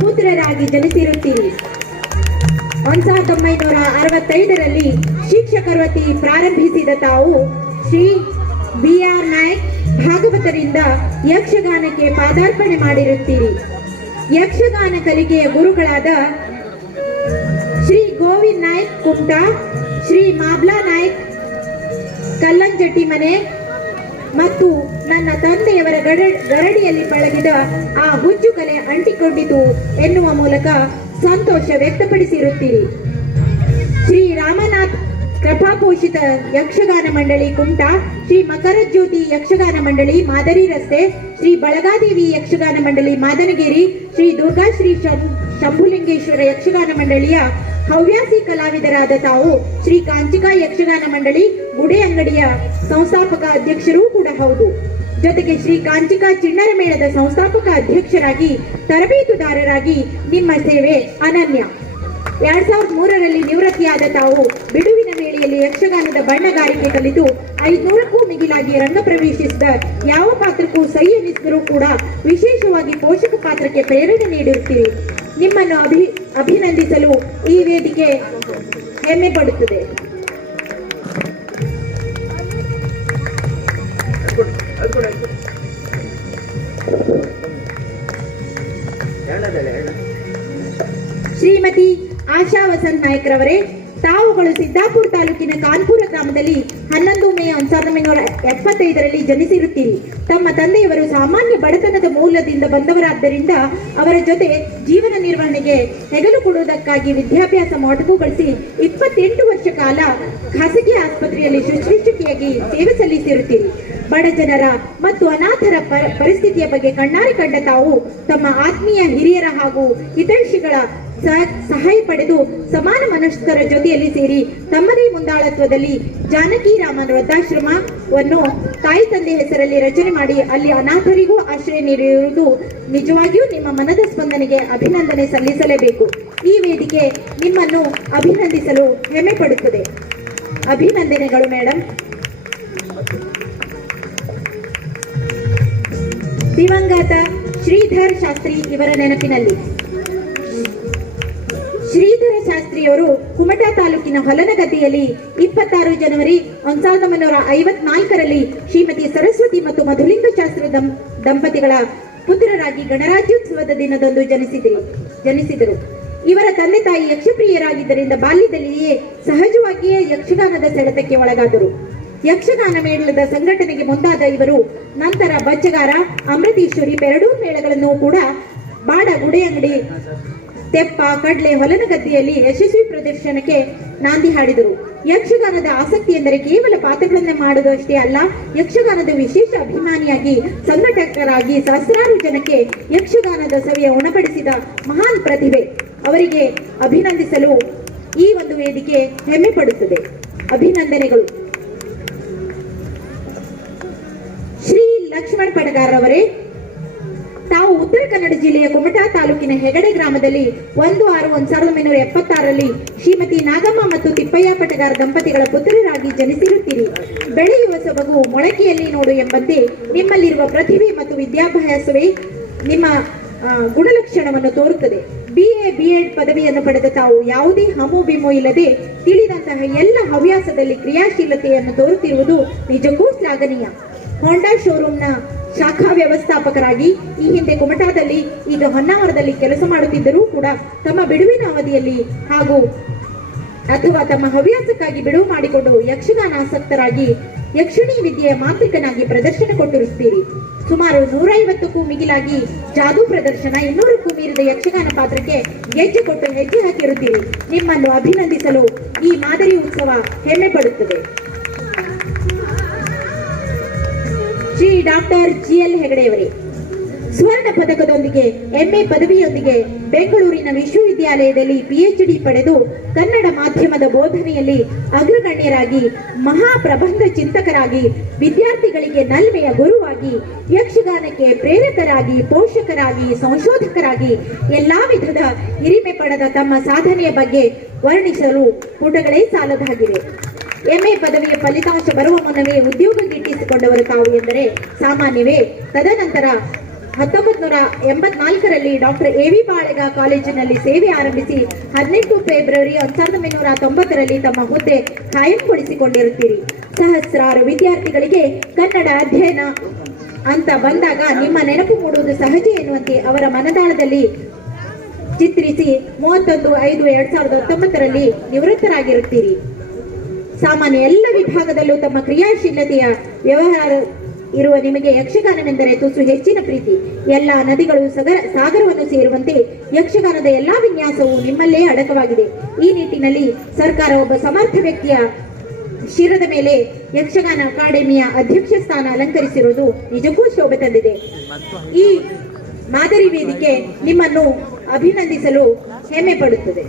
ಪುತ್ರರಾಗಿ ಜನಿಸಿರುತ್ತೀರಿ. 1965ರಲ್ಲಿ ಶಿಕ್ಷಕ ವೃತ್ತಿ ಪ್ರಾರಂಭಿಸಿದ ತಾವು ಶ್ರೀ BR ನಾಯ್ಕ್ ಭಾಗವತರಿಂದ ಯಕ್ಷಗಾನಕ್ಕೆ ಪಾದಾರ್ಪಣೆ ಮಾಡಿರುತ್ತೀರಿ. ಯಕ್ಷಗಾನ ಕಲಿಕೆಯ ಗುರುಗಳಾದ ಶ್ರೀ ಗೋವಿಂದ್ ನಾಯ್ಕ್ ಕುಮಟಾ, ಶ್ರೀ ಮಾಬ್ಲಾ ನಾಯ್ಕ್ ಕಲ್ಲಂಜಟ್ಟಿ ಮನೆ ಮತ್ತು ನನ್ನ ತಂದೆಯವರ ಗರಡಿಯಲ್ಲಿ ಪಳಗಿದ ಆ ಹುಚ್ಚು ಕಲೆ ಅಂಟಿಕೊಂಡಿತು ಎನ್ನುವ ಮೂಲಕ ಸಂತೋಷ ವ್ಯಕ್ತಪಡಿಸಿರುತ್ತೀರಿ. ಶ್ರೀ ರಾಮನಾಥ್ ಕೃಪಾಪೋಷಿತ ಯಕ್ಷಗಾನ ಮಂಡಳಿ ಕುಮಟಾ, ಶ್ರೀ ಮಕರ ಜ್ಯೋತಿ ಯಕ್ಷಗಾನ ಮಂಡಳಿ ಮಾದರಿ ರಸ್ತೆ, ಶ್ರೀ ಬಳಗಾದೇವಿ ಯಕ್ಷಗಾನ ಮಂಡಳಿ ಮಾದನಗಿರಿ, ಶ್ರೀ ದುರ್ಗಾ ಶ್ರೀ ಶಂಭುಲಿಂಗೇಶ್ವರ ಯಕ್ಷಗಾನ ಮಂಡಳಿಯ ಹವ್ಯಾಸಿ ಕಲಾವಿದರಾದ ತಾವು ಶ್ರೀ ಕಾಂಚಿಕಾ ಯಕ್ಷಗಾನ ಮಂಡಳಿ ಗುಡೆ ಅಂಗಡಿಯ ಸಂಸ್ಥಾಪಕ ಅಧ್ಯಕ್ಷರೂ ಕೂಡ ಹೌದು. ಜೊತೆಗೆ ಶ್ರೀ ಕಾಂಚಿಕಾ ಚಿಣ್ಣರ ಮೇಳದ ಸಂಸ್ಥಾಪಕ ಅಧ್ಯಕ್ಷರಾಗಿ ತರಬೇತುದಾರರಾಗಿ ನಿಮ್ಮ ಸೇವೆ ಅನನ್ಯ. 2003ರಲ್ಲಿ ನಿವೃತ್ತಿಯಾದ ತಾವು ಬಿಡುವಿನ ವೇಳೆಯಲ್ಲಿ ಯಕ್ಷಗಾನದ ಬಣ್ಣಗಾರಿಕೆ ಕಲಿತು 500ಕ್ಕೂ ಮಿಗಿಲಾಗಿ ರಂಗ ಪ್ರವೇಶಿಸಿದ ಯಾವ ಪಾತ್ರಕ್ಕೂ ಸೈ ಎನಿಸಿದರೂ ಕೂಡ ವಿಶೇಷವಾಗಿ ಪೋಷಕ ಪಾತ್ರಕ್ಕೆ ಪ್ರೇರಣೆ ನೀಡಿರುತ್ತೀರಿ. ನಿಮ್ಮನ್ನು ಅಭಿನಂದಿಸಲು ಈ ವೇದಿಕೆ ಹೆಮ್ಮೆ ಪಡುತ್ತದೆ. ಶ್ರೀಮತಿ ಆಶಾ ವಸಂತ್ ನಾಯ್ಕ್ ರವರೇ, ತಾವುಗಳು ಸಿದ್ದಾಪುರ ತಾಲೂಕಿನ ಕಾನ್ಪುರ ಗ್ರಾಮದಲ್ಲಿ 11 ಮೇ 1975ರಲ್ಲಿ ಜನಿಸಿರುತ್ತೀರಿ. ತಮ್ಮ ತಂದೆಯವರು ಸಾಮಾನ್ಯ ಬಡತನದ ಮೂಲದಿಂದ ಬಂದವರಾದ್ದರಿಂದ ಅವರ ಜೊತೆ ಜೀವನ ನಿರ್ವಹಣೆಗೆ ಹೆಗಲು ಕೊಡುವುದಕ್ಕಾಗಿ ವಿದ್ಯಾಭ್ಯಾಸ ಮೊಟಕುಗೊಳಿಸಿ 28 ವರ್ಷ ಕಾಲ ಖಾಸಗಿ ಆಸ್ಪತ್ರೆಯಲ್ಲಿ ಶುಶ್ರೂಷಕಿಯಾಗಿ ಸೇವೆ ಸಲ್ಲಿಸಿರುತ್ತೀರಿ. ಬಡ ಜನರ ಮತ್ತು ಅನಾಥರ ಪರಿಸ್ಥಿತಿಯ ಬಗ್ಗೆ ಕಣ್ಣಾರೆ ಕಂಡ ತಾವು ತಮ್ಮ ಆತ್ಮೀಯ ಹಿರಿಯರ ಹಾಗೂ ಹಿತೈಷಿಗಳ ಸಹಾಯ ಪಡೆದು ಸಮಾನ ಮನಸ್ಕರ ಜೊತೆಯಲ್ಲಿ ಸೇರಿ ತಮ್ಮದೇ ಮುಂದಾಳತ್ವದಲ್ಲಿ ಜಾನಕಿರಾಮನ್ ವೃದ್ಧಾಶ್ರಮವನ್ನು ತಾಯಿ ತಂದೆ ಹೆಸರಲ್ಲಿ ರಚನೆ ಮಾಡಿ ಅಲ್ಲಿ ಅನಾಥರಿಗೂ ಆಶ್ರಯ ನೀಡಿರುವುದು ನಿಜವಾಗಿಯೂ ನಿಮ್ಮ ಮನದ ಸ್ಪಂದನೆಗೆ ಅಭಿನಂದನೆ ಸಲ್ಲಿಸಲೇಬೇಕು. ಈ ವೇದಿಕೆ ನಿಮ್ಮನ್ನು ಅಭಿನಂದಿಸಲು ಹೆಮ್ಮೆ ಪಡುತ್ತದೆ. ಅಭಿನಂದನೆಗಳು ಮೇಡಮ್. ದಿವಂಗತ ಶ್ರೀಧರ್ ಶಾಸ್ತ್ರಿ ಇವರ ನೆನಪಿನಲ್ಲಿ ಶ್ರೀಧರ ಶಾಸ್ತ್ರಿಯವರು ಕುಮಟಾ ತಾಲೂಕಿನ ಹೊಲನಗದ್ದೆಯಲ್ಲಿ 26 ಜನವರಿ 1954ರಲ್ಲಿ ಶ್ರೀಮತಿ ಸರಸ್ವತಿ ಮತ್ತು ಮಧುಲಿಂಗ ಶಾಸ್ತ್ರ ದಂಪತಿಗಳ ಪುತ್ರರಾಗಿ ಗಣರಾಜ್ಯೋತ್ಸವದ ದಿನದಂದು ಜನಿಸಿದರು. ಇವರ ತಂದೆ ತಾಯಿ ಯಕ್ಷಪ್ರಿಯರಾಗಿದ್ದರಿಂದ ಬಾಲ್ಯದಲ್ಲಿಯೇ ಸಹಜವಾಗಿಯೇ ಯಕ್ಷಗಾನದ ಸೆಳೆತಕ್ಕೆ ಒಳಗಾದರು. ಯಕ್ಷಗಾನ ಮೇಳದ ಸಂಘಟನೆಗೆ ಮುಂದಾದ ಇವರು ನಂತರ ಬಚ್ಚಗಾರ, ಅಮೃತೇಶ್ವರಿ, ಪೆರಡೂರು ಮೇಳಗಳನ್ನು ಕೂಡ ಬಾಡ, ಗುಡೆ ಅಂಗಡಿ, ತೆಪ್ಪ, ಕಡ್ಲೆ, ಹೊಲನಗದ್ದೆಯಲ್ಲಿ ಯಶಸ್ವಿ ಪ್ರದರ್ಶನಕ್ಕೆ ನಾಂದಿ ಹಾಡಿದರು. ಯಕ್ಷಗಾನದ ಆಸಕ್ತಿ ಎಂದರೆ ಕೇವಲ ಪಾತ್ರಗಳನ್ನು ಮಾಡುವುದಷ್ಟೇ ಅಲ್ಲ, ಯಕ್ಷಗಾನದ ವಿಶೇಷ ಅಭಿಮಾನಿಯಾಗಿ ಸಂಘಟಕರಾಗಿ ಸಹಸ್ರಾರು ಜನಕ್ಕೆ ಯಕ್ಷಗಾನದ ಸವಿಯ ಉಣಬಡಿಸಿದ ಮಹಾನ್ ಪ್ರತಿಭೆ. ಅವರಿಗೆ ಅಭಿನಂದಿಸಲು ಈ ಒಂದು ವೇದಿಕೆ ಹೆಮ್ಮೆ ಪಡುತ್ತದೆ. ಅಭಿನಂದನೆಗಳು. ಶ್ರೀ ಲಕ್ಷ್ಮಣ್ ಪಡಗಾರವರೇ, ತಾವು ಉತ್ತರ ಕನ್ನಡ ಜಿಲ್ಲೆಯ ಕುಮಟಾ ತಾಲೂಕಿನ ಹೆಗಡೆ ಗ್ರಾಮದಲ್ಲಿ 1/6/1976ರಲ್ಲಿ ಶ್ರೀಮತಿ ನಾಗಮ್ಮ ಮತ್ತು ತಿಪ್ಪಯ್ಯ ಪಟಗಾರ ದಂಪತಿಗಳ ಪುತ್ರರಾಗಿ ಜನಿಸಿರುತ್ತೀರಿ. ಬೆಳೆಯುವ ಸೊಬಗು ಮೊಳಕೆಯಲ್ಲಿ ನೋಡು ಎಂಬಂತೆ ನಿಮ್ಮಲ್ಲಿರುವ ಪ್ರತಿಭೆ ಮತ್ತು ವಿದ್ಯಾಭ್ಯಾಸವೇ ನಿಮ್ಮ ಗುಣಲಕ್ಷಣವನ್ನು ತೋರುತ್ತದೆ. BA B.Ed ಪದವಿಯನ್ನು ಪಡೆದ ತಾವು ಯಾವುದೇ ಹಮು ಬಿಮು ಇಲ್ಲದೆ ತಿಳಿದಂತಹ ಎಲ್ಲ ಹವ್ಯಾಸದಲ್ಲಿ ಕ್ರಿಯಾಶೀಲತೆಯನ್ನು ತೋರುತ್ತಿರುವುದು ನಿಜಕ್ಕೂ ಶ್ಲಾಘನೀಯ. ಹೋಂಡಾ ಶೋರೂಮ್ನ ಶಾಖಾ ವ್ಯವಸ್ಥಾಪಕರಾಗಿ ಈ ಹಿಂದೆ ಕುಮಟಾದಲ್ಲಿ, ಈಗ ಹೊನ್ನಾವರದಲ್ಲಿ ಕೆಲಸ ಮಾಡುತ್ತಿದ್ದರೂ ಕೂಡ ತಮ್ಮ ಬಿಡುವಿನ ಅವಧಿಯಲ್ಲಿ ಅಥವಾ ತಮ್ಮ ಹವ್ಯಾಸಕ್ಕಾಗಿ ಬಿಡುವು ಮಾಡಿಕೊಂಡು ಯಕ್ಷಗಾನ ಆಸಕ್ತರಾಗಿ ಯಕ್ಷಿಣಿ ವಿದ್ಯೆಯ ಮಾಂತ್ರಿಕನಾಗಿ ಪ್ರದರ್ಶನ ಕೊಟ್ಟಿರುತ್ತೀರಿ. ಸುಮಾರು 150ಕ್ಕೂ ಮಿಗಿಲಾಗಿ ಜಾದೂ ಪ್ರದರ್ಶನ, 200ಕ್ಕೂ ಮೀರಿದ ಯಕ್ಷಗಾನ ಪಾತ್ರಕ್ಕೆ ಗೆಜ್ಜೆ ಕೊಟ್ಟು ಹೆಜ್ಜೆ ಹಾಕಿರುತ್ತೀರಿ. ನಿಮ್ಮನ್ನು ಅಭಿನಂದಿಸಲು ಈ ಮಾದರಿ ಉತ್ಸವ ಹೆಮ್ಮೆ ಪಡುತ್ತದೆ. ಶ್ರೀ ಡಾಕ್ಟರ್ GL ಹೆಗಡೆಯವರೇ, ಸ್ವರ್ಣ ಪದಕದೊಂದಿಗೆ MA ಪದವಿಯೊಂದಿಗೆ ಬೆಂಗಳೂರಿನ ವಿಶ್ವವಿದ್ಯಾಲಯದಲ್ಲಿ PhD ಪಡೆದು ಕನ್ನಡ ಮಾಧ್ಯಮದ ಬೋಧನೆಯಲ್ಲಿ ಅಗ್ರಗಣ್ಯರಾಗಿ, ಮಹಾಪ್ರಬಂಧ ಚಿಂತಕರಾಗಿ, ವಿದ್ಯಾರ್ಥಿಗಳಿಗೆ ನಲ್ಮೆಯ ಗುರುವಾಗಿ, ಯಕ್ಷಗಾನಕ್ಕೆ ಪ್ರೇರಕರಾಗಿ, ಪೋಷಕರಾಗಿ, ಸಂಶೋಧಕರಾಗಿ ಎಲ್ಲಾ ವಿಧದ ಹಿರಿಮೆ ಪಡೆದ ತಮ್ಮ ಸಾಧನೆಯ ಬಗ್ಗೆ ವರ್ಣಿಸಲು ಪುಟಗಳೇ ಸಾಲದಾಗಿವೆ. MA ಪದವಿಯ ಫಲಿತಾಂಶ ಬರುವ ಮುನ್ನವೇ ಉದ್ಯೋಗ ಗಿಟ್ಟಿಸಿಕೊಂಡವರು ತಾವು ಎಂದರೆ ಸಾಮಾನ್ಯವೇ? ತದನಂತರ 1984ರಲ್ಲಿ ಡಾಕ್ಟರ್ ಎ.ವಿ. ಬಾಳೆಗ ಕಾಲೇಜಿನಲ್ಲಿ ಸೇವೆ ಆರಂಭಿಸಿ 18 ಫೆಬ್ರವರಿ 1990ರಲ್ಲಿ ತಮ್ಮ ಹುದ್ದೆ ಕಾಯಂಗೊಳಿಸಿಕೊಂಡಿರುತ್ತೀರಿ. ಸಹಸ್ರಾರು ವಿದ್ಯಾರ್ಥಿಗಳಿಗೆ ಕನ್ನಡ ಅಧ್ಯಯನ ಅಂತ ಬಂದಾಗ ನಿಮ್ಮ ನೆನಪು ಮೂಡುವುದು ಸಹಜ ಎನ್ನುವಂತೆ ಅವರ ಮನದಾಳದಲ್ಲಿ ಚಿತ್ರಿಸಿ 31/5/2019ರಲ್ಲಿ ನಿವೃತ್ತರಾಗಿರುತ್ತೀರಿ. ಸಾಮಾನ್ಯ ಎಲ್ಲ ವಿಭಾಗದಲ್ಲೂ ತಮ್ಮ ಕ್ರಿಯಾಶೀಲತೆಯ ವ್ಯವಹಾರ ಇರುವ ನಿಮಗೆ ಯಕ್ಷಗಾನವೆಂದರೆ ತುಸು ಹೆಚ್ಚಿನ ಪ್ರೀತಿ. ಎಲ್ಲ ನದಿಗಳು ಸಾಗರವನ್ನು ಸೇರುವಂತೆ ಯಕ್ಷಗಾನದ ಎಲ್ಲಾ ವಿನ್ಯಾಸವು ನಿಮ್ಮಲ್ಲೇ ಅಡಕವಾಗಿದೆ. ಈ ನಿಟ್ಟಿನಲ್ಲಿ ಸರ್ಕಾರ ಒಬ್ಬ ಸಮರ್ಥ ವ್ಯಕ್ತಿಯ ಶಿರದ ಮೇಲೆ ಯಕ್ಷಗಾನ ಅಕಾಡೆಮಿಯ ಅಧ್ಯಕ್ಷ ಸ್ಥಾನ ಅಲಂಕರಿಸಿರುವುದು ನಿಜಕ್ಕೂ ಶೋಭೆ ತಂದಿದೆ. ಈ ಮಾದರಿ ವೇದಿಕೆ ನಿಮ್ಮನ್ನು ಅಭಿನಂದಿಸಲು ಹೆಮ್ಮೆ ಪಡುತ್ತದೆ.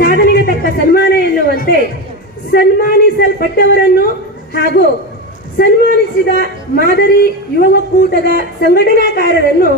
ಸಾಧನೆಗೆ ತಕ್ಕ ಸನ್ಮಾನ ಎನ್ನುವಂತೆ ಸನ್ಮಾನಿಸಲ್ಪಟ್ಟವರನ್ನು ಹಾಗೂ ಸನ್ಮಾನಿಸಿದ ಮಾದರಿ ಯುವ ಒಕ್ಕೂಟದ ಸಂಘಟನಾಕಾರರನ್ನು